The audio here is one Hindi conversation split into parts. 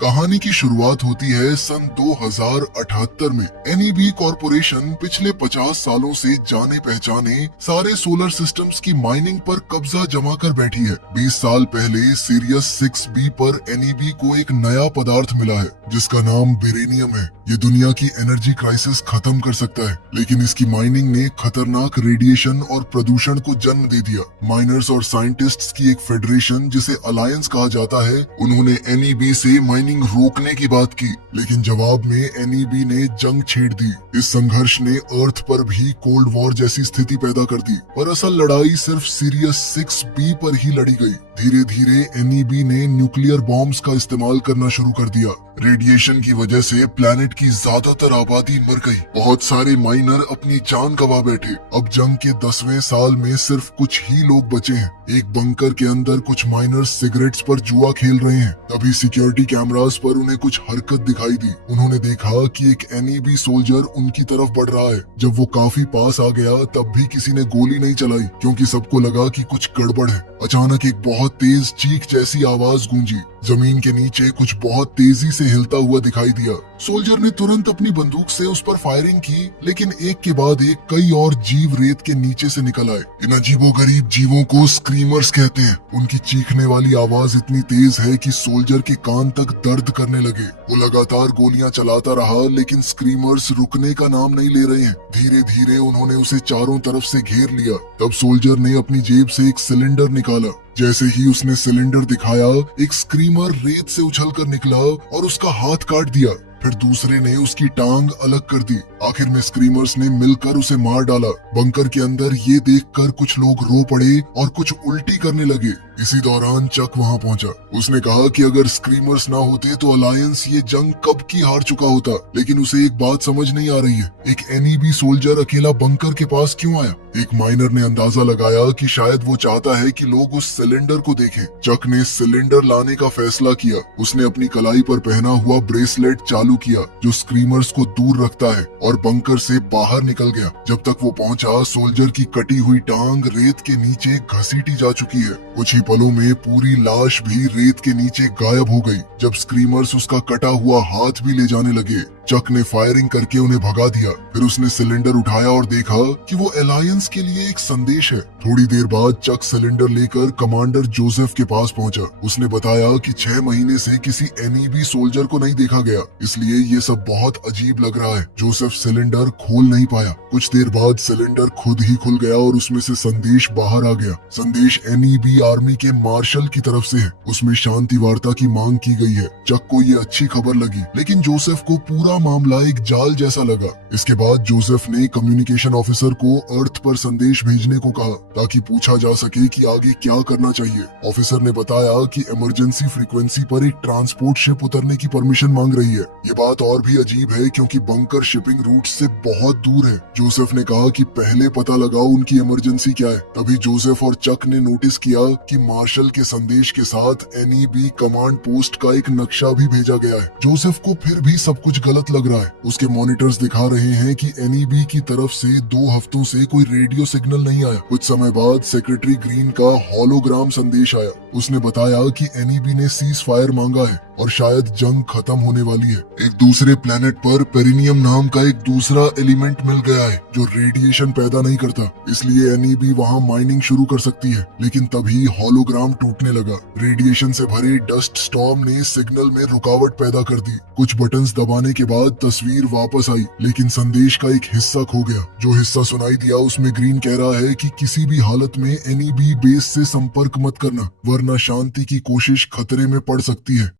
कहानी की शुरुआत होती है सन 2078 में। एनईबी कॉरपोरेशन पिछले 50 सालों से जाने पहचाने सारे सोलर सिस्टम्स की माइनिंग पर कब्जा जमा कर बैठी है। 20 साल पहले सीरियस 6B पर एनईबी को एक नया पदार्थ मिला है जिसका नाम बेरेनियम है। ये दुनिया की एनर्जी क्राइसिस खत्म कर सकता है, लेकिन इसकी माइनिंग ने खतरनाक रेडिएशन और प्रदूषण को जन्म दे दिया। माइनर्स और साइंटिस्ट्स की एक फेडरेशन जिसे अलायंस कहा जाता है, उन्होंने एनईबी से माइनिंग रोकने की बात की, लेकिन जवाब में एनईबी ने जंग छेड़ दी। इस संघर्ष ने अर्थ पर भी कोल्ड वॉर जैसी स्थिति पैदा कर दी, पर असल लड़ाई सिर्फ सीरियस 6B पर ही लड़ी गई। धीरे धीरे एनईबी ने न्यूक्लियर बॉम्ब्स का इस्तेमाल करना शुरू कर दिया। रेडिएशन की वजह से प्लैनेट की ज्यादातर आबादी मर गई। बहुत सारे माइनर अपनी जान गंवा बैठे। अब जंग के 10वें साल में सिर्फ कुछ ही लोग बचे हैं। एक बंकर के अंदर कुछ माइनर्स सिगरेट्स पर जुआ खेल रहे हैं। तभी सिक्योरिटी कैमरास पर उन्हें कुछ हरकत दिखाई दी। उन्होंने देखा कि एक एनईबी सोल्जर उनकी तरफ बढ़ रहा है। जब वो काफी पास आ गया तब भी किसी ने गोली नहीं चलाई, क्योंकि सबको लगा कि कुछ गड़बड़ है। अचानक एक बहुत तेज चीख जैसी आवाज गूंजी। जमीन के नीचे कुछ बहुत तेजी से हिलता हुआ दिखाई दिया। सोल्जर ने तुरंत अपनी बंदूक से उस पर फायरिंग की, लेकिन एक के बाद एक कई और जीव रेत के नीचे से निकल आए। इन अजीबोगरीब जीवों को स्क्रीमर्स कहते हैं। उनकी चीखने वाली आवाज इतनी तेज है कि सोल्जर के कान तक दर्द करने लगे। वो लगातार गोलियां चलाता रहा, लेकिन स्क्रीमर्स रुकने का नाम नहीं ले रहे हैं। धीरे धीरे उन्होंने उसे चारों तरफ से घेर लिया। तब सोल्जर ने अपनी जेब से एक सिलेंडर निकाला। जैसे ही उसने सिलेंडर दिखाया, एक स्क्रीमर रेत से उछलकर निकला और उसका हाथ काट दिया। फिर दूसरे ने उसकी टांग अलग कर दी। आखिर में स्क्रीमर्स ने मिलकर उसे मार डाला। बंकर के अंदर ये देखकर कुछ लोग रो पड़े और कुछ उल्टी करने लगे। इसी दौरान चक वहां पहुंचा। उसने कहा कि अगर स्क्रीमर्स ना होते तो अलायंस ये जंग कब की हार चुका होता। लेकिन उसे एक बात समझ नहीं आ रही है, एक एनईबी सोल्जर अकेला बंकर के पास क्यों आया? एक माइनर ने अंदाजा लगाया कि शायद वो चाहता है कि लोग उस सिलेंडर को देखें। चक ने सिलेंडर लाने का फैसला किया। उसने अपनी कलाई पर पहना हुआ ब्रेसलेट चालू किया, जो स्क्रीमर्स को दूर रखता है, और बंकर से बाहर निकल गया। जब तक वो पहुंचा, सोल्जर की कटी हुई टांग रेत के नीचे घसीटी जा चुकी है। कुछ ही पलों में पूरी लाश भी रेत के नीचे गायब हो गई। जब स्क्रीमर्स उसका कटा हुआ हाथ भी ले जाने लगे, चक ने फायरिंग करके उन्हें भगा दिया। फिर उसने सिलेंडर उठाया और देखा कि वो अलायंस के लिए एक संदेश है। थोड़ी देर बाद चक सिलेंडर लेकर कमांडर जोसेफ के पास पहुंचा। उसने बताया कि 6 महीने से किसी एनईबी सोल्जर को नहीं देखा गया, इसलिए ये सब बहुत अजीब लग रहा है। जोसेफ सिलेंडर खोल नहीं पाया। कुछ देर बाद सिलेंडर खुद ही खुल गया और उसमें से संदेश बाहर आ गया। संदेश एनईबी आर्मी के मार्शल की तरफ से है। उसमें शांति वार्ता की मांग की गई है। चक को ये अच्छी खबर लगी, लेकिन जोसेफ को पूरा मामला एक जाल जैसा लगा। इसके बाद जोसेफ ने कम्युनिकेशन ऑफिसर को अर्थ पर संदेश भेजने को कहा, ताकि पूछा जा सके कि आगे क्या करना चाहिए। ऑफिसर ने बताया कि इमरजेंसी फ्रीक्वेंसी पर एक ट्रांसपोर्ट शिप उतरने की परमिशन मांग रही है। ये बात और भी अजीब है क्योंकि बंकर शिपिंग रूट से बहुत दूर है। जोसेफ ने कहा कि पहले पता लगाओ उनकी इमरजेंसी क्या है। तभी जोसेफ और चक ने नोटिस किया कि मार्शल के संदेश के साथ एनईबी कमांड पोस्ट का एक नक्शा भी भेजा गया है। जोसेफ को फिर भी सब कुछ गलत लग रहा है। उसके मॉनिटर्स दिखा रहे हैं कि एनईबी की तरफ से 2 हफ्तों से कोई रेडियो सिग्नल नहीं आया। कुछ समय बाद सेक्रेटरी ग्रीन का हॉलोग्राम संदेश आया। उसने बताया कि एनईबी ने सीज फायर मांगा है और शायद जंग खत्म होने वाली है। एक दूसरे प्लेनेट पर पेरिनियम नाम का एक दूसरा एलिमेंट मिल गया है जो रेडिएशन पैदा नहीं करता, इसलिए एनईबी वहां माइनिंग शुरू कर सकती है। लेकिन तभी हॉलोग्राम टूटने लगा। रेडिएशन से भरे डस्ट स्टॉर्म ने सिग्नल में रुकावट पैदा कर दी। कुछ बटन्स दबाने के बाद तस्वीर वापस आई, लेकिन संदेश का एक हिस्सा खो गया। जो हिस्सा सुनाई दिया उसमें ग्रीन कह रहा है कि किसी भी हालत में एनईबी बेस से संपर्क मत करना, वरना शांति की कोशिश खतरे में पड़ सकती है।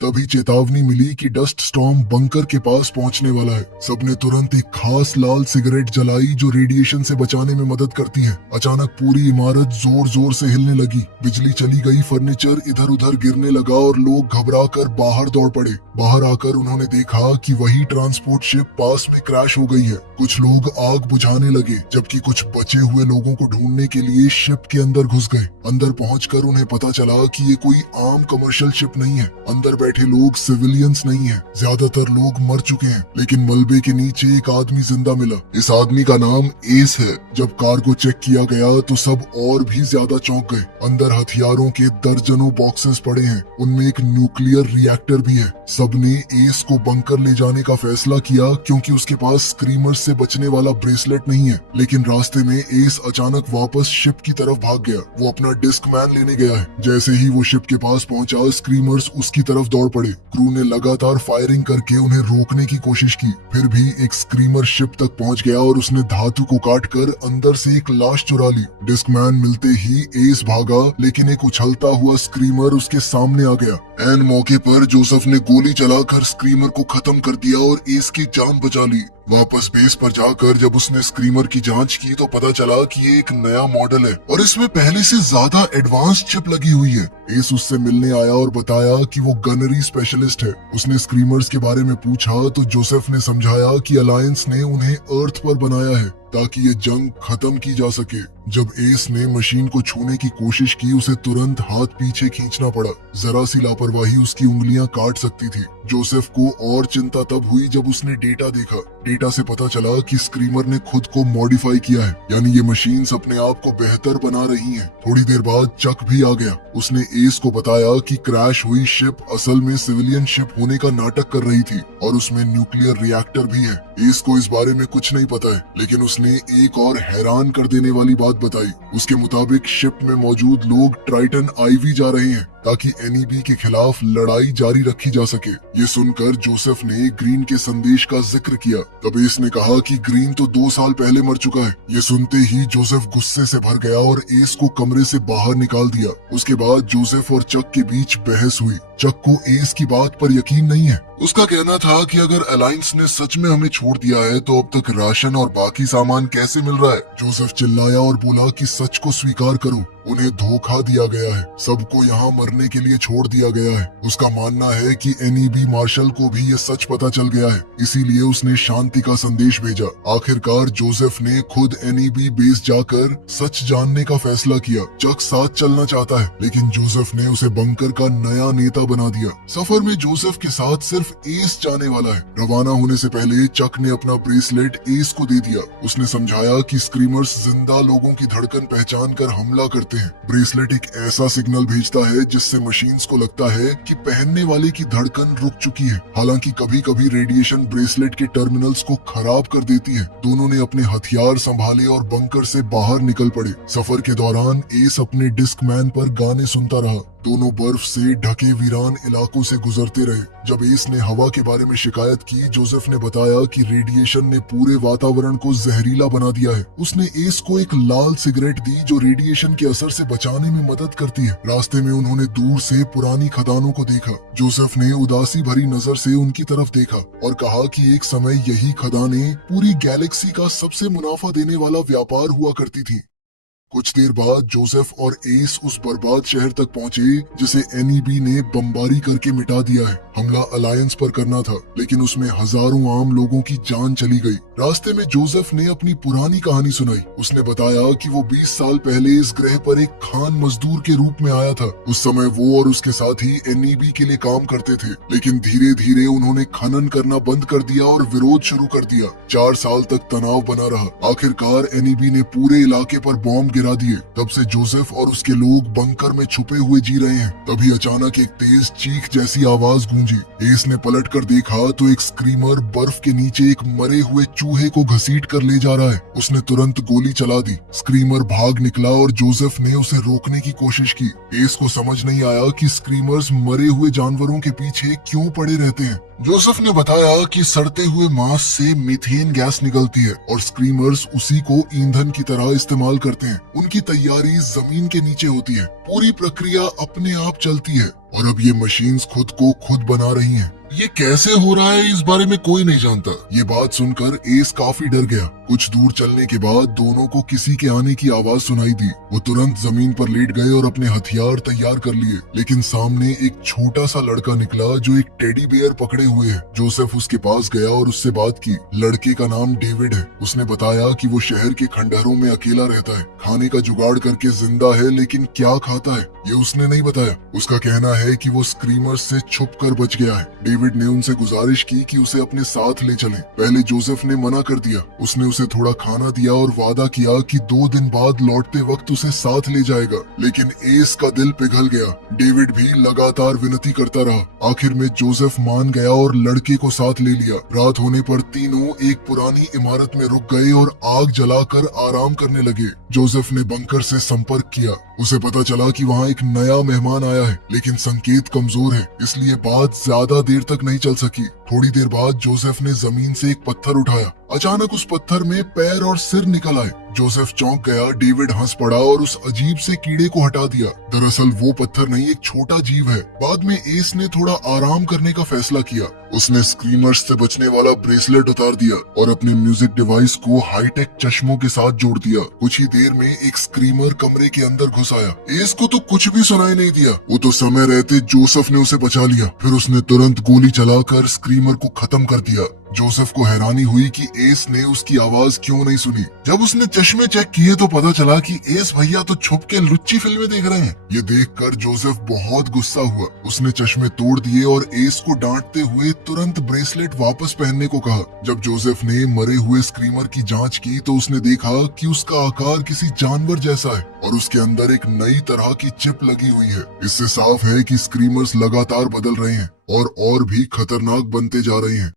तभी चेतावनी मिली कि डस्ट स्टॉर्म बंकर के पास पहुंचने वाला है। सबने तुरंत एक खास लाल सिगरेट जलाई जो रेडिएशन से बचाने में मदद करती है। अचानक पूरी इमारत जोर जोर से हिलने लगी। बिजली चली गई, फर्नीचर इधर उधर गिरने लगा और लोग घबरा कर बाहर दौड़ पड़े। बाहर आकर उन्होंने देखा कि वही ट्रांसपोर्ट शिप पास में क्रैश हो गई है। कुछ लोग आग बुझाने लगे, जबकि कुछ बचे हुए लोगों को ढूंढने के लिए शिप के अंदर घुस गए। अंदर पहुंचकर उन्हें पता चला कि ये कोई आम कमर्शियल शिप नहीं है। अंदर बैठे लोग सिविलियंस नहीं है, ज्यादातर लोग मर चुके हैं, लेकिन मलबे के नीचे एक आदमी जिंदा मिला। इस आदमी का नाम एस है। जब कार्गो चेक किया गया तो सब और भी ज्यादा चौंक गए। अंदर हथियारों के दर्जनों बॉक्सेस पड़े हैं, उनमें एक न्यूक्लियर रिएक्टर भी है। सबने एस को बंकर ले जाने का फैसला किया क्योंकि उसके पास स्क्रीमर्स से बचने वाला ब्रेसलेट नहीं है। लेकिन रास्ते में एस अचानक वापस शिप की तरफ भाग गया। वो अपना डिस्क मैन लेने गया है। जैसे ही वो शिप के पास पहुंचा, स्क्रीमर्स उसकी तरफ दौड़ पड़े। क्रू ने लगातार फायरिंग करके उन्हें रोकने की कोशिश की। फिर भी एक स्क्रीमर शिप तक पहुंच गया और उसने धातु को काटकर अंदर से एक लाश चुरा ली। डिस्क मैन मिलते ही एस भागा, लेकिन एक उछलता हुआ स्क्रीमर उसके सामने आ गया। एन मौके पर जोसेफ ने गोली चलाकर स्क्रीमर को खत्म कर दिया और एस की जान बचा ली। वापस बेस पर जाकर जब उसने स्क्रीमर की जांच की तो पता चला कि ये एक नया मॉडल है और इसमें पहले से ज्यादा एडवांस चिप लगी हुई है। एस उससे मिलने आया और बताया कि वो गनरी स्पेशलिस्ट है। उसने स्क्रीमर्स के बारे में पूछा तो जोसेफ ने समझाया कि अलायंस ने उन्हें अर्थ पर बनाया है ताकि ये जंग खत्म की जा सके। जब एस ने मशीन को छूने की कोशिश की, उसे तुरंत हाथ पीछे खींचना पड़ा। जरा सी लापरवाही उसकी उंगलियां काट सकती थी। जोसेफ को और चिंता तब हुई जब उसने डेटा देखा। डेटा से पता चला कि स्क्रीमर ने खुद को मॉडिफाई किया है, यानी ये मशीन्स अपने आप को बेहतर बना रही हैं। थोड़ी देर बाद चक भी आ गया। उसने एस को बताया कि क्रैश हुई शिप असल में सिविलियन शिप होने का नाटक कर रही थी और उसमें न्यूक्लियर रिएक्टर भी है। एस को इस बारे में कुछ नहीं पता है, लेकिन उसने एक और हैरान कर देने वाली बात बताई। उसके मुताबिक शिप में मौजूद लोग ट्राइटन आईवी जा रहे हैं ताकि एनईबी के खिलाफ लड़ाई जारी रखी जा सके। ये सुनकर जोसेफ ने ग्रीन के संदेश का जिक्र किया। तब एस ने कहा कि ग्रीन तो 2 साल पहले मर चुका है। ये सुनते ही जोसेफ गुस्से से भर गया और एस को कमरे से बाहर निकाल दिया। उसके बाद जोसेफ और चक के बीच बहस हुई। चक को एस की बात पर यकीन नहीं है। उसका कहना था कि अगर अलायंस ने सच में हमें छोड़ दिया है तो अब तक राशन और बाकी सामान कैसे मिल रहा है। जोसेफ चिल्लाया और बोला कि सच को स्वीकार करो, उन्हें धोखा दिया गया है, सबको यहाँ मरने के लिए छोड़ दिया गया है। उसका मानना है कि एनईबी मार्शल को भी ये सच पता चल गया है, इसीलिए उसने शांति का संदेश भेजा। आखिरकार जोसेफ ने खुद एनईबी बेस जाकर सच जानने का फैसला किया। चक साथ चलना चाहता है, लेकिन जोसेफ ने उसे बंकर का नया नेता बना दिया। सफर में जोसेफ के साथ सिर्फ एस जाने वाला है। रवाना होने से पहले चक ने अपना ब्रेसलेट एस को दे दिया। उसने समझाया कि स्क्रीमर्स जिंदा लोगों की धड़कन पहचान कर हमला करते हैं। ब्रेसलेट एक ऐसा सिग्नल भेजता है जिससे मशीन्स को लगता है कि पहनने वाले की धड़कन रुक चुकी है। हालांकि कभी कभी रेडिएशन ब्रेसलेट के टर्मिनल्स को खराब कर देती है। दोनों ने अपने हथियार संभाले और बंकर से बाहर निकल पड़े। सफर के दौरान एस अपने डिस्क मैन पर गाने सुनता रहा। दोनों बर्फ से ढके वीरान इलाकों से गुजरते रहे। जब एस ने हवा के बारे में शिकायत की, जोसेफ ने बताया कि रेडिएशन ने पूरे वातावरण को जहरीला बना दिया है। उसने एस को एक लाल सिगरेट दी जो रेडिएशन के असर से बचाने में मदद करती है। रास्ते में उन्होंने दूर से पुरानी खदानों को देखा। जोसेफ ने उदासी भरी नजर से उनकी तरफ देखा और कहा कि एक समय यही खदानें पूरी गैलेक्सी का सबसे मुनाफा देने वाला व्यापार हुआ करती थी। कुछ देर बाद जोसेफ और एस उस बर्बाद शहर तक पहुंचे जिसे एनईबी ने बमबारी करके मिटा दिया है। हमला अलायंस पर करना था, लेकिन उसमें हजारों आम लोगों की जान चली गई। रास्ते में जोसेफ ने अपनी पुरानी कहानी सुनाई। उसने बताया कि वो 20 साल पहले इस ग्रह पर एक खान मजदूर के रूप में आया था। उस समय वो और उसके साथी एनईबी के लिए काम करते थे, लेकिन धीरे धीरे उन्होंने खनन करना बंद कर दिया और विरोध शुरू कर दिया। 4 साल तक तनाव बना रहा। आखिरकार एनईबी ने पूरे इलाके पर बॉम्ब गिरा दिए। तब से जोसेफ और उसके लोग बंकर में छुपे हुए जी रहे हैं। तभी अचानक एक तेज चीख जैसी आवाज गूंजी। एस ने पलट कर देखा तो एक स्क्रीमर बर्फ के नीचे एक मरे हुए चूहे को घसीट कर ले जा रहा है। उसने तुरंत गोली चला दी। स्क्रीमर भाग निकला और जोसेफ ने उसे रोकने की कोशिश की। एस को समझ नहीं आया कि स्क्रीमर्स मरे हुए जानवरों के पीछे क्यों पड़े रहते हैं। जोसेफ ने बताया कि सड़ते हुए मांस से मीथेन गैस निकलती है और स्क्रीमर्स उसी को ईंधन की तरह इस्तेमाल करते हैं। उनकी तैयारी जमीन के नीचे होती है। पूरी प्रक्रिया अपने आप चलती है और अब ये मशीन्स खुद को खुद बना रही हैं। ये कैसे हो रहा है इस बारे में कोई नहीं जानता। ये बात सुनकर एस काफी डर गया। कुछ दूर चलने के बाद दोनों को किसी के आने की आवाज सुनाई दी। वो तुरंत जमीन पर लेट गए और अपने हथियार तैयार कर लिए, लेकिन सामने एक छोटा सा लड़का निकला जो एक टेडी बेयर पकड़े हुए है। जोसेफ उसके पास गया और उससे बात की। लड़के का नाम डेविड है। उसने बताया कि वो शहर के खंडहरों में अकेला रहता है, खाने का जुगाड़ करके जिंदा है, लेकिन क्या खाता है ये उसने नहीं बताया। उसका कहना है कि वो स्क्रीमर्स से छुप कर बच गया है। डेविड ने उनसे गुजारिश की कि उसे अपने साथ ले चलें। पहले जोसेफ ने मना कर दिया। उसने उसे थोड़ा खाना दिया और वादा किया कि 2 दिन बाद लौटते वक्त उसे साथ ले जाएगा, लेकिन एस का दिल पिघल गया। डेविड भी लगातार विनती करता रहा। आखिर में जोसेफ मान गया और लड़के को साथ ले लिया। रात होने पर तीनों एक पुरानी इमारत में रुक गए और आग जलाकर आराम करने लगे। जोसेफ ने बंकर से संपर्क किया। उसे पता चला कि वहाँ एक नया मेहमान आया है, लेकिन संकेत कमजोर है, इसलिए बात ज्यादा देर तक नहीं चल सकी। थोड़ी देर बाद जोसेफ ने जमीन से एक पत्थर उठाया। अचानक उस पत्थर में पैर और सिर निकल आए। जोसेफ चौंक गया। डेविड हंस पड़ा और उस अजीब से कीड़े को हटा दिया। दरअसल वो पत्थर नहीं, एक छोटा जीव है। बाद में एस ने थोड़ा आराम करने का फैसला किया। उसने स्क्रीमर्स से बचने वाला ब्रेसलेट उतार दिया और अपने म्यूजिक डिवाइस को हाईटेक चश्मों के साथ जोड़ दिया। कुछ ही देर में एक स्क्रीमर कमरे के अंदर घुस आया। एस को तो कुछ भी सुनाई नहीं दिया। वो तो समय रहते जोसेफ ने उसे बचा लिया। फिर उसने तुरंत गोली चलाकर स्क्रीमर को खत्म कर दिया। जोसेफ को हैरानी हुई कि एस ने उसकी आवाज क्यों नहीं सुनी। जब उसने चश्मे चेक किए तो पता चला कि एस भैया तो छुप के लुच्ची फिल्में देख रहे हैं। ये देखकर जोसेफ बहुत गुस्सा हुआ। उसने चश्मे तोड़ दिए और एस को डांटते हुए तुरंत ब्रेसलेट वापस पहनने को कहा। जब जोसेफ ने मरे हुए स्क्रीमर की जांच की तो उसने देखा कि उसका आकार किसी जानवर जैसा है और उसके अंदर एक नई तरह की चिप लगी हुई है। इससे साफ है कि स्क्रीमर्स लगातार बदल रहे हैं और भी खतरनाक बनते जा रहे हैं।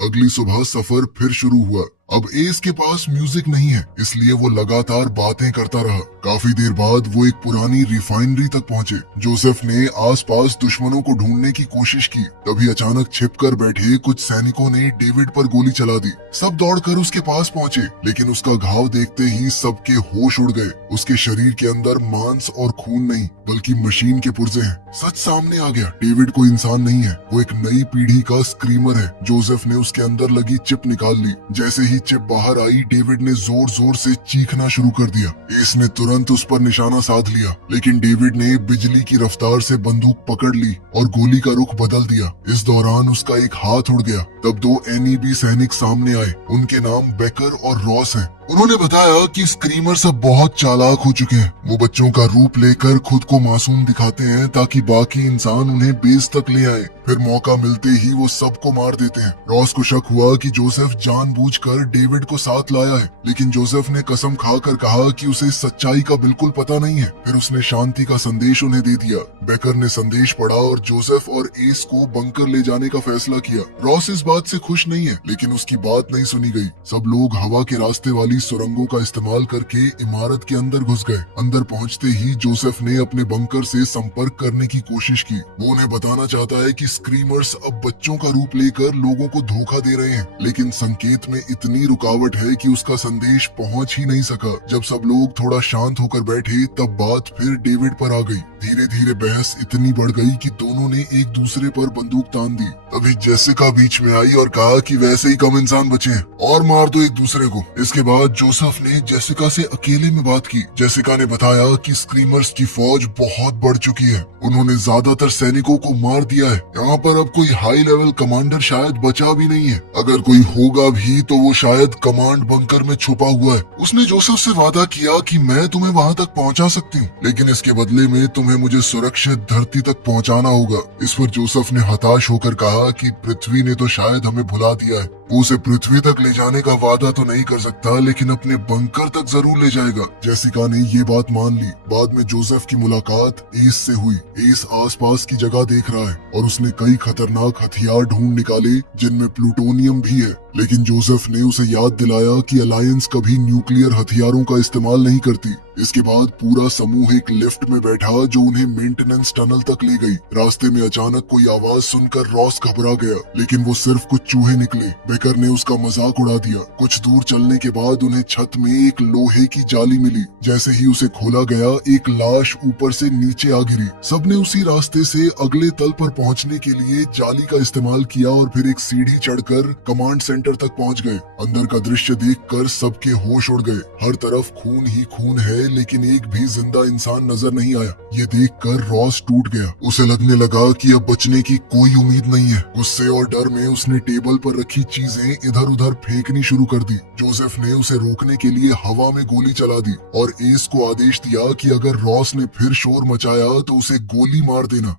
अगली सुबह सफर फिर शुरू हुआ। अब एस के पास म्यूजिक नहीं है, इसलिए वो लगातार बातें करता रहा। काफी देर बाद वो एक पुरानी रिफाइनरी तक पहुंचे। जोसेफ ने आसपास दुश्मनों को ढूंढने की कोशिश की। तभी अचानक छिपकर बैठे कुछ सैनिकों ने डेविड पर गोली चला दी। सब दौड़कर उसके पास पहुंचे, लेकिन उसका घाव देखते ही सबके होश उड़ गए। उसके शरीर के अंदर मांस और खून नहीं, बल्कि मशीन के पुर्जे हैं। सच सामने आ गया। डेविड कोई इंसान नहीं है, वो एक नई पीढ़ी का स्क्रीमर है। जोसेफ ने उसके अंदर लगी चिप निकाल ली। जैसे ही चिप बाहर आई, डेविड ने जोर जोर से चीखना शुरू कर दिया। एस ने तुरंत उस पर निशाना साध लिया, लेकिन डेविड ने बिजली की रफ्तार से बंदूक पकड़ ली और गोली का रुख बदल दिया। इस दौरान उसका एक हाथ उड़ गया। तब 2 एनईबी सैनिक सामने आए। उनके नाम बेकर और रॉस हैं। उन्होंने बताया कि स्क्रीमर्स अब बहुत चालाक हो चुके हैं। वो बच्चों का रूप लेकर खुद को मासूम दिखाते हैं ताकि बाकी इंसान उन्हें बेस तक ले आए। फिर मौका मिलते ही वो सबको मार देते हैं। रॉस को शक हुआ कि जोसेफ जानबूझकर डेविड को साथ लाया है, लेकिन जोसेफ ने कसम खाकर कहा कि उसे सच्चाई का बिल्कुल पता नहीं है। फिर उसने शांति का संदेश उन्हें दे दिया। बेकर ने संदेश पढ़ा और जोसेफ और एस को बंकर ले जाने का फैसला किया। रॉस इस बात से खुश नहीं है, लेकिन उसकी बात नहीं सुनी गई। सब लोग हवा के रास्ते वाली सुरंगों का इस्तेमाल करके इमारत के अंदर घुस गए। अंदर पहुंचते ही जोसेफ ने अपने बंकर से संपर्क करने की कोशिश की। वो उन्हें बताना चाहता है कि स्क्रीमर्स अब बच्चों का रूप लेकर लोगों को धोखा दे रहे हैं, लेकिन संकेत में इतनी रुकावट है कि उसका संदेश पहुंच ही नहीं सका। जब सब लोग थोड़ा शांत होकर बैठे तब बात फिर डेविड पर आ गई। धीरे धीरे बहस इतनी बढ़ गई कि दोनों ने एक दूसरे पर बंदूक तान दी। तभी जेसिका बीच में आई और कहा कि वैसे ही कम इंसान बचे हैं और मार दो एक दूसरे को। इसके बाद जोसेफ ने जेसिका से अकेले में बात की। जेसिका ने बताया कि स्क्रीमर्स की फौज बहुत बढ़ चुकी है। उन्होंने ज्यादातर सैनिकों को मार दिया है। यहाँ पर अब कोई हाई लेवल कमांडर शायद बचा भी नहीं है। अगर कोई होगा भी तो वो शायद कमांड बंकर में छुपा हुआ है। उसने जोसेफ से वादा किया कि मैं तुम्हें वहाँ तक पहुँचा सकती हूँ, लेकिन इसके बदले में तुम्हें मुझे सुरक्षित धरती तक पहुँचाना होगा। इस पर जोसेफ ने हताश होकर कहा कि पृथ्वी ने तो शायद हमें भुला दिया है। वो उसे पृथ्वी तक ले जाने का वादा तो नहीं कर सकता, लेकिन अपने बंकर तक जरूर ले जाएगा। जेसिका ने ये बात मान ली। बाद में जोसेफ की मुलाकात एस से हुई। एस आसपास की जगह देख रहा है और उसने कई खतरनाक हथियार ढूंढ निकाले जिनमें प्लूटोनियम भी है। लेकिन जोसेफ ने उसे याद दिलाया कि अलायंस कभी न्यूक्लियर हथियारों का इस्तेमाल नहीं करती। इसके बाद पूरा समूह एक लिफ्ट में बैठा जो उन्हें मेंटेनेंस टनल तक ले गई। रास्ते में अचानक कोई आवाज सुनकर रॉस घबरा गया, लेकिन वो सिर्फ कुछ चूहे निकले। बेकर ने उसका मजाक उड़ा दिया। कुछ दूर चलने के बाद उन्हें छत में एक लोहे की जाली मिली। जैसे ही उसे खोला गया, एक लाश ऊपर से नीचे आ गिरी। सबने उसी रास्ते से अगले तल पर पहुंचने के लिए जाली का इस्तेमाल किया और फिर एक सीढ़ी चढ़कर कमांड सेंटर तक पहुंच गए। अंदर का दृश्य देखकर सबके होश उड़ गए। हर तरफ खून ही खून है, लेकिन एक भी जिंदा इंसान नजर नहीं आया। ये देखकर रॉस टूट गया। उसे लगने लगा कि अब बचने की कोई उम्मीद नहीं है। गुस्से और डर में उसने टेबल पर रखी चीजें इधर उधर फेंकनी शुरू कर दी। जोसेफ ने उसे रोकने के लिए हवा में गोली चला दी और एस को आदेश दिया कि अगर रॉस ने फिर शोर मचाया तो उसे गोली मार देना।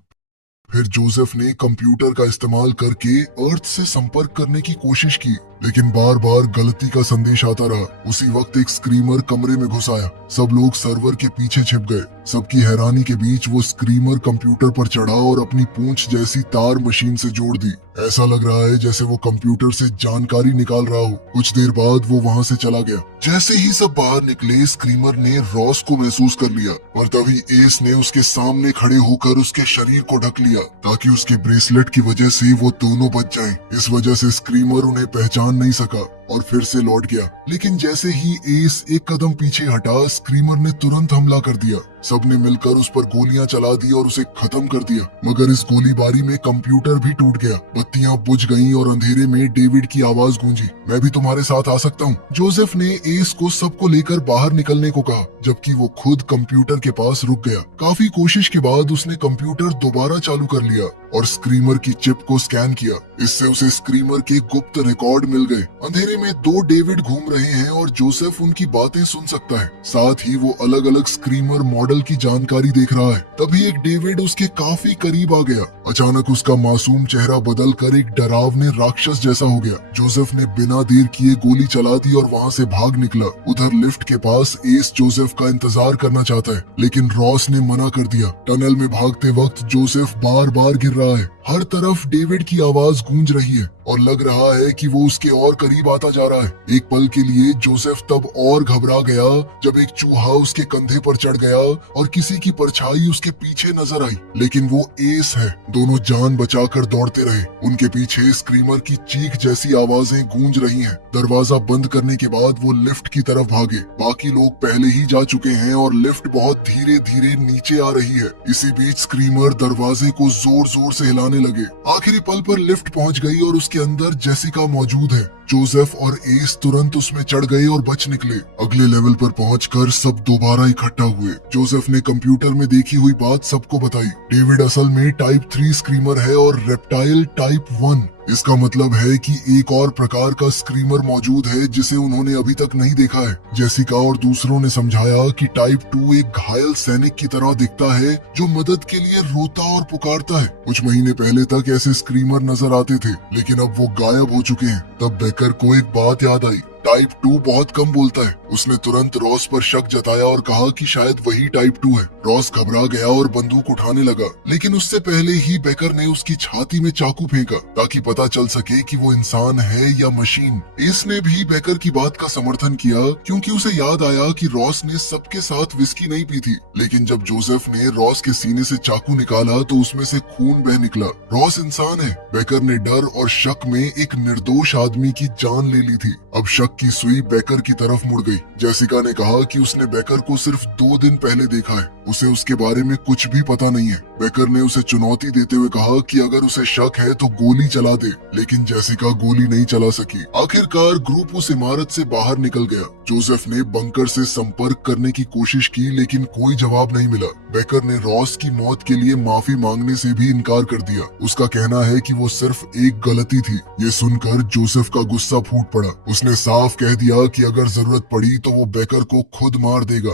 फिर जोसेफ ने कंप्यूटर का इस्तेमाल करके अर्थ से संपर्क करने की कोशिश की, लेकिन बार बार गलती का संदेश आता रहा। उसी वक्त एक स्क्रीमर कमरे में घुस आया। सब लोग सर्वर के पीछे छिप गए। सबकी हैरानी के बीच वो स्क्रीमर कंप्यूटर पर चढ़ा और अपनी पूंछ जैसी तार मशीन से जोड़ दी। ऐसा लग रहा है जैसे वो कंप्यूटर से जानकारी निकाल रहा हो। कुछ देर बाद वो वहाँ से चला गया। जैसे ही सब बाहर निकले, स्क्रीमर ने रॉस को महसूस कर लिया और तभी एस ने उसके सामने खड़े होकर उसके शरीर को ढक लिया ताकि उसके ब्रेसलेट की वजह से वो दोनों बच जाएं। इस वजह से स्क्रीमर उन्हें पहचान नहीं सका और फिर से लौट गया। लेकिन जैसे ही एस एक कदम पीछे हटा, स्क्रीमर ने तुरंत हमला कर दिया। सबने मिलकर उस पर गोलियां चला दी और उसे खत्म कर दिया। मगर इस गोलीबारी में कंप्यूटर भी टूट गया। बत्तियां बुझ गईं और अंधेरे में डेविड की आवाज गूंजी, मैं भी तुम्हारे साथ आ सकता हूँ। जोसेफ ने एस को सबको लेकर बाहर निकलने को कहा, जबकि वो खुद कंप्यूटर के पास रुक गया। काफी कोशिश के बाद उसने कंप्यूटर दोबारा चालू कर लिया और स्क्रीमर की चिप को स्कैन किया। इससे उसे स्क्रीमर के गुप्त रिकॉर्ड मिल गए। अंधेरे में दो डेविड घूम रहे हैं और जोसेफ उनकी बातें सुन सकता है। साथ ही वो अलग अलग स्क्रीमर मॉडल की जानकारी देख रहा है। तभी एक डेविड उसके काफी करीब आ गया। अचानक उसका मासूम चेहरा बदलकर एक डरावने राक्षस जैसा हो गया। जोसेफ ने बिना देर किए गोली चला दी और वहाँ से भाग निकला। उधर लिफ्ट के पास एस जोसेफ का इंतजार करना चाहता है, लेकिन रॉस ने मना कर दिया। टनल में भागते वक्त जोसेफ बार बार गिर रहा है। हर तरफ डेविड की आवाज गूंज रही है और लग रहा है कि वो उसके और करीब आता जा रहा है। एक पल के लिए जोसेफ तब और घबरा गया जब एक चूहा उसके कंधे पर चढ़ गया और किसी की परछाई उसके पीछे नजर आई, लेकिन वो एस है। दोनों जान बचाकर दौड़ते रहे। उनके पीछे स्क्रीमर की चीख जैसी आवाजें गूंज रही हैं। दरवाजा बंद करने के बाद वो लिफ्ट की तरफ भागे। बाकी लोग पहले ही जा चुके हैं और लिफ्ट बहुत धीरे धीरे नीचे आ रही है। इसी बीच स्क्रीमर दरवाजे को जोर जोर से हिलाने लगे। आखिरी पल पर लिफ्ट पहुंच गई और उसके अंदर जेसिका मौजूद है। जोसेफ और एस तुरंत उसमें चढ़ गए और बच निकले। अगले लेवल पर पहुंचकर सब दोबारा इकट्ठा हुए। जोसेफ ने कंप्यूटर में देखी हुई बात सबको बताई। डेविड असल में टाइप 3 स्क्रीमर है और रेप्टाइल टाइप 1। इसका मतलब है कि एक और प्रकार का स्क्रीमर मौजूद है जिसे उन्होंने अभी तक नहीं देखा है। जेसिका और दूसरों ने समझाया कि टाइप 2 एक घायल सैनिक की तरह दिखता है जो मदद के लिए रोता और पुकारता है। कुछ महीने पहले तक ऐसे स्क्रीमर नजर आते थे, लेकिन अब वो गायब हो चुके हैं। तब बेकर को एक बात याद आई। टाइप 2 बहुत कम बोलता है। उसने तुरंत रॉस पर शक जताया और कहा कि शायद वही टाइप 2 है। रॉस घबरा गया और बंदूक उठाने लगा, लेकिन उससे पहले ही बेकर ने उसकी छाती में चाकू फेंका ताकि पता चल सके कि वो इंसान है या मशीन। इसने भी बेकर की बात का समर्थन किया क्योंकि उसे याद आया कि रॉस ने सबके साथ विस्की नहीं पी थी। लेकिन जब जोसेफ ने रॉस के सीने से चाकू निकाला तो उसमें से खून बह निकला। रॉस इंसान है। बेकर ने डर और शक में एक निर्दोष आदमी की जान ले ली थी। अब शक की सुई बेकर की तरफ मुड़ गई। जेसिका ने कहा कि उसने बेकर को सिर्फ 2 दिन पहले देखा है। उसे उसके बारे में कुछ भी पता नहीं है। बेकर ने उसे चुनौती देते हुए कहा कि अगर उसे शक है तो गोली चला दे, लेकिन जेसिका गोली नहीं चला सकी। आखिरकार ग्रुप उस इमारत से बाहर निकल गया। जोसेफ ने बंकर से संपर्क करने की कोशिश की, लेकिन कोई जवाब नहीं मिला। बेकर ने रॉस की मौत के लिए माफी मांगने से भी इनकार कर दिया। उसका कहना है कि वो सिर्फ एक गलती थी। ये सुनकर जोसेफ का गुस्सा फूट पड़ा। उसने साफ कह दिया कि अगर जरूरत पड़ी तो वो बेकर को खुद मार देगा।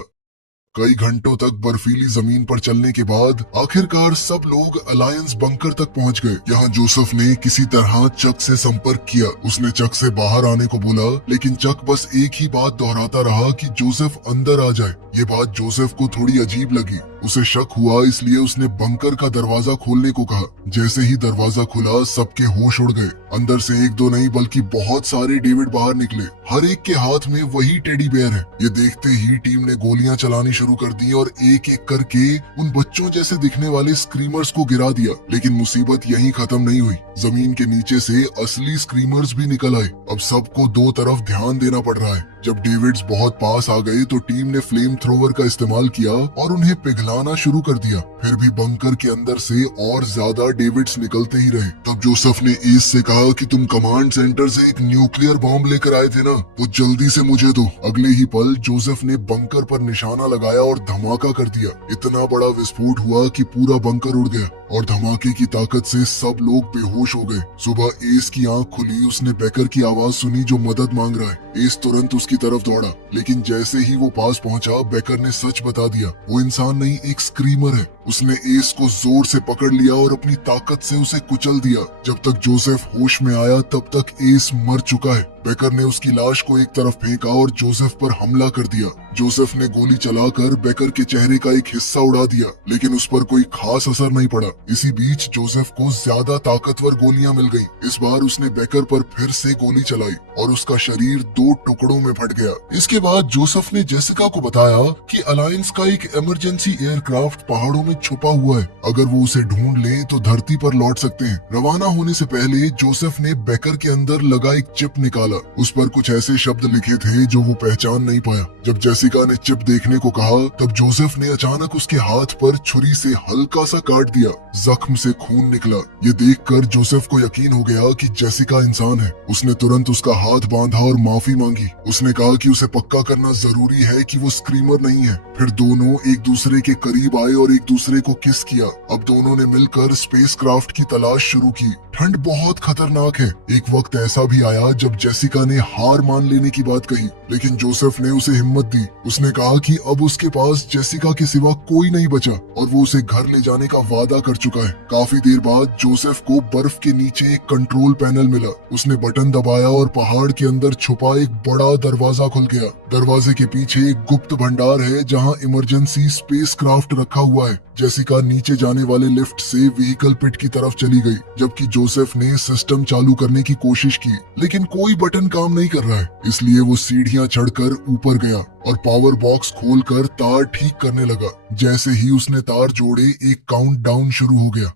कई घंटों तक बर्फीली जमीन पर चलने के बाद आखिरकार सब लोग अलायंस बंकर तक पहुंच गए। यहाँ जोसेफ ने किसी तरह चक से संपर्क किया। उसने चक से बाहर आने को बोला, लेकिन चक बस एक ही बात दोहराता रहा कि जोसेफ अंदर आ जाए। ये बात जोसेफ को थोड़ी अजीब लगी। उसे शक हुआ, इसलिए उसने बंकर का दरवाजा खोलने को कहा। जैसे ही दरवाजा खुला सबके होश उड़ गए। अंदर से एक दो नहीं बल्कि बहुत सारे डेविड बाहर निकले। हर एक के हाथ में वही टेडी बेयर है। ये देखते ही टीम ने गोलियां चलानी शुरू कर दी और एक एक करके उन बच्चों जैसे दिखने वाले स्क्रीमर्स को गिरा दिया। लेकिन मुसीबत यहीं खत्म नहीं हुई। जमीन के नीचे से असली स्क्रीमर्स भी निकल आए। अब सबको दो तरफ ध्यान देना पड़ रहा है। जब डेविड्स बहुत पास आ गए तो टीम ने फ्लेम थ्रोवर का इस्तेमाल किया और उन्हें पिघलाना शुरू कर दिया। फिर भी बंकर के अंदर से और ज्यादा डेविड्स निकलते ही रहे। तब जोसेफ ने एस से कहा कि तुम कमांड सेंटर से एक न्यूक्लियर बॉम्ब लेकर आए थे ना, वो जल्दी से मुझे दो। अगले ही पल जोसेफ ने बंकर पर निशाना लगाया और धमाका कर दिया। इतना बड़ा विस्फोट हुआ कि पूरा बंकर उड़ गया और धमाके की ताकत से सब लोग बेहोश हो गए। सुबह एस की आंख खुली, उसने बेकर की आवाज सुनी जो मदद मांग रहा है। एस तुरंत उसकी तरफ दौड़ा, लेकिन जैसे ही वो पास पहुंचा बेकर ने सच बता दिया। वो इंसान नहीं, एक स्क्रीमर है। उसने एस को जोर से पकड़ लिया और अपनी ताकत से उसे कुचल दिया। जब तक जोसेफ होश में आया तब तक एस मर चुका है। बेकर ने उसकी लाश को एक तरफ फेंका और जोसेफ पर हमला कर दिया। जोसेफ ने गोली चलाकर बेकर के चेहरे का एक हिस्सा उड़ा दिया, लेकिन उस पर कोई खास असर नहीं पड़ा। इसी बीच जोसेफ को ज्यादा ताकतवर गोलियां मिल गई। इस बार उसने बेकर पर फिर से गोली चलाई और उसका शरीर दो टुकड़ों में फट गया। इसके बाद जोसेफ ने जेसिका को बताया कि अलायंस का एक इमरजेंसी एयरक्राफ्ट पहाड़ों में छुपा हुआ है। अगर वो उसे ढूंढ ले तो धरती पर लौट सकते हैं। रवाना होने से पहले जोसेफ ने बेकर के अंदर लगा एक चिप निकाला। उस पर कुछ ऐसे शब्द लिखे थे जो वो पहचान नहीं पाया। जब जेसिका ने चिप देखने को कहा तब जोसेफ ने अचानक उसके हाथ पर छुरी से हल्का सा काट दिया। जख्म से खून निकला। ये देखकर जोसेफ को यकीन हो गया कि जेसिका इंसान है। उसने तुरंत उसका हाथ बांधा और माफी मांगी। उसने कहा कि उसे पक्का करना जरूरी है कि वो स्क्रीमर नहीं है। फिर दोनों एक दूसरे के करीब आए और एक दूसरे को किस किया। अब दोनों ने मिलकर स्पेसक्राफ्ट की तलाश शुरू की। ठंड बहुत खतरनाक है। एक वक्त ऐसा भी आया जब जेसिका ने हार मान लेने की बात कही, लेकिन जोसेफ ने उसे हिम्मत दी। उसने कहा कि अब उसके पास जेसिका के सिवा कोई नहीं बचा और वो उसे घर ले जाने का वादा कर चुका है। काफी देर बाद जोसेफ को बर्फ के नीचे एक कंट्रोल पैनल मिला। उसने बटन दबाया और पहाड़ के अंदर छुपा एक बड़ा दरवाजा खुल गया। दरवाजे के पीछे एक गुप्त भंडार है जहाँ इमरजेंसी स्पेसक्राफ्ट रखा हुआ है। जेसिका नीचे जाने वाले लिफ्ट से व्हीकल पिट की तरफ चली गई, जबकि जोसेफ ने सिस्टम चालू करने की कोशिश की, लेकिन कोई बटन काम नहीं कर रहा है। इसलिए वो सीढ़ियां चढ़कर ऊपर गया और पावर बॉक्स खोलकर तार ठीक करने लगा। जैसे ही उसने तार जोड़े एक काउंटडाउन शुरू हो गया।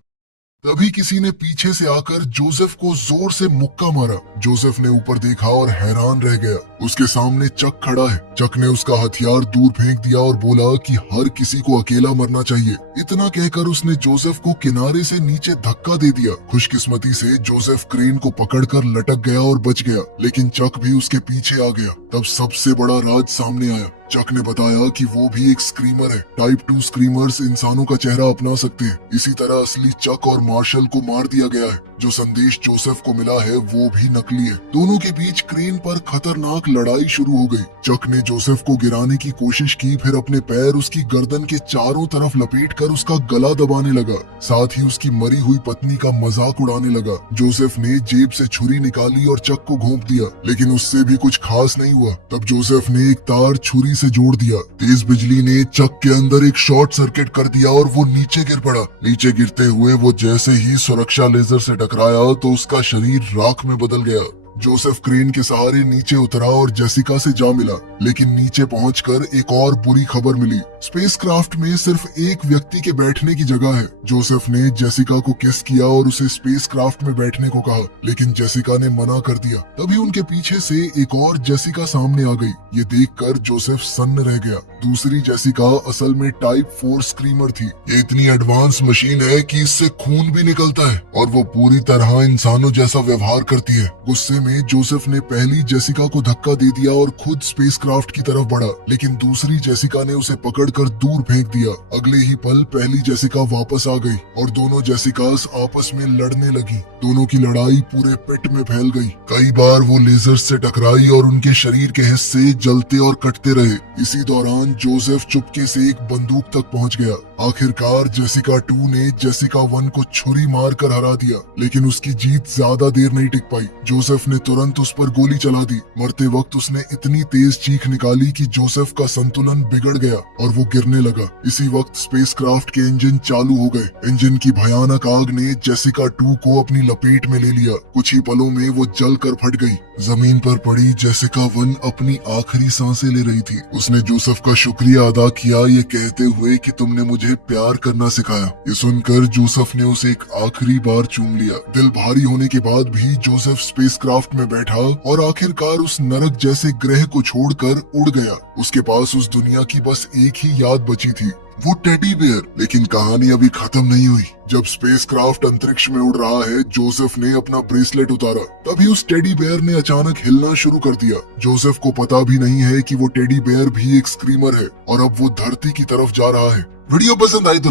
तभी किसी ने पीछे से आकर जोसेफ को जोर से मुक्का मारा। जोसेफ ने ऊपर देखा और हैरान रह गया। उसके सामने चक खड़ा है। चक ने उसका हथियार दूर फेंक दिया और बोला कि हर किसी को अकेला मरना चाहिए। इतना कहकर उसने जोसेफ को किनारे से नीचे धक्का दे दिया। खुशकिस्मती से जोसेफ क्रेन को पकड़कर लटक गया और बच गया, लेकिन चक भी उसके पीछे आ गया। तब सबसे बड़ा राज सामने आया। चक ने बताया कि वो भी एक स्क्रीमर है। टाइप 2 स्क्रीमर्स इंसानों का चेहरा अपना सकते हैं। इसी तरह असली चक और मार्शल को मार दिया गया है। जो संदेश जोसेफ को मिला है वो भी नकली है। दोनों के बीच क्रेन पर खतरनाक लड़ाई शुरू हो गई। चक ने जोसेफ को गिराने की कोशिश की, फिर अपने पैर उसकी गर्दन के चारों तरफ लपेटकर उसका गला दबाने लगा। साथ ही उसकी मरी हुई पत्नी का मजाक उड़ाने लगा। जोसेफ ने जेब से छुरी निकाली और चक को घोंप दिया, लेकिन उससे भी कुछ खास नहीं हुआ। तब जोसेफ ने एक तार छुरी से जोड़ दिया। तेज बिजली ने चक के अंदर एक शॉर्ट सर्किट कर दिया और वो नीचे गिर पड़ा। नीचे गिरते हुए वो जैसे ही सुरक्षा लेजर से टकराया तो उसका शरीर राख में बदल गया। जोसेफ क्रेन के सहारे नीचे उतरा और जेसिका से जा मिला, लेकिन नीचे पहुंचकर एक और बुरी खबर मिली। स्पेसक्राफ्ट में सिर्फ एक व्यक्ति के बैठने की जगह है। जोसेफ ने जेसिका को किस किया और उसे स्पेसक्राफ्ट में बैठने को कहा, लेकिन जेसिका ने मना कर दिया। तभी उनके पीछे से एक और जेसिका सामने आ गई। ये देखकर जोसेफ सन्न रह गया। दूसरी जेसिका असल में टाइप 4 स्क्रीमर थी। ये इतनी एडवांस मशीन है कि इससे खून भी निकलता है और वो पूरी तरह इंसानों जैसा व्यवहार करती है। गुस्से में जोसेफ ने पहली जेसिका को धक्का दे दिया और खुद स्पेसक्राफ्ट की तरफ बढ़ा, लेकिन दूसरी जेसिका ने उसे पकड़कर दूर फेंक दिया। अगले ही पल पहली जेसिका वापस आ गई और दोनों जेसिकास आपस में लड़ने लगी। दोनों की लड़ाई पूरे पिट में फैल गई। कई बार वो लेजर से टकराई और उनके शरीर के हिस्से जलते और कटते रहे। इसी दौरान जोसेफ चुपके से एक बंदूक तक पहुंच गया। आखिरकार जेसिका 2 ने जेसिका 1 को छुरी मार कर हरा दिया, लेकिन उसकी जीत ज्यादा देर नहीं टिक पाई। जोसेफ उसने तुरंत उस पर गोली चला दी। मरते वक्त उसने इतनी तेज चीख निकाली कि जोसेफ का संतुलन बिगड़ गया और वो गिरने लगा। इसी वक्त स्पेसक्राफ्ट के इंजन चालू हो गए। इंजन की भयानक आग ने जेसिका 2 को अपनी लपेट में ले लिया। कुछ ही पलों में वो जलकर फट गई। जमीन पर पड़ी जेसिका 1 अपनी आखिरी सांसें ले रही थी। उसने जोसेफ का शुक्रिया अदा किया, ये कहते हुए कि तुमने मुझे प्यार करना सिखाया। ये सुनकर जोसेफ ने उसे एक आखिरी बार चूम लिया। दिल भारी होने के बाद भी जोसेफ स्पेसक्राफ्ट में बैठा और आखिरकार उस नरक जैसे ग्रह को छोड़कर उड़ गया। उसके पास उस दुनिया की बस एक ही याद बची थी, वो टेडी बेयर। लेकिन कहानी अभी खत्म नहीं हुई। जब स्पेसक्राफ्ट अंतरिक्ष में उड़ रहा है, जोसेफ ने अपना ब्रेसलेट उतारा। तभी उस टेडी बेयर ने अचानक हिलना शुरू कर दिया। जोसेफ को पता भी नहीं है कि वो टेडी बेयर भी एक स्क्रीमर है और अब वो धरती की तरफ जा रहा है। वीडियो पसंद आई तो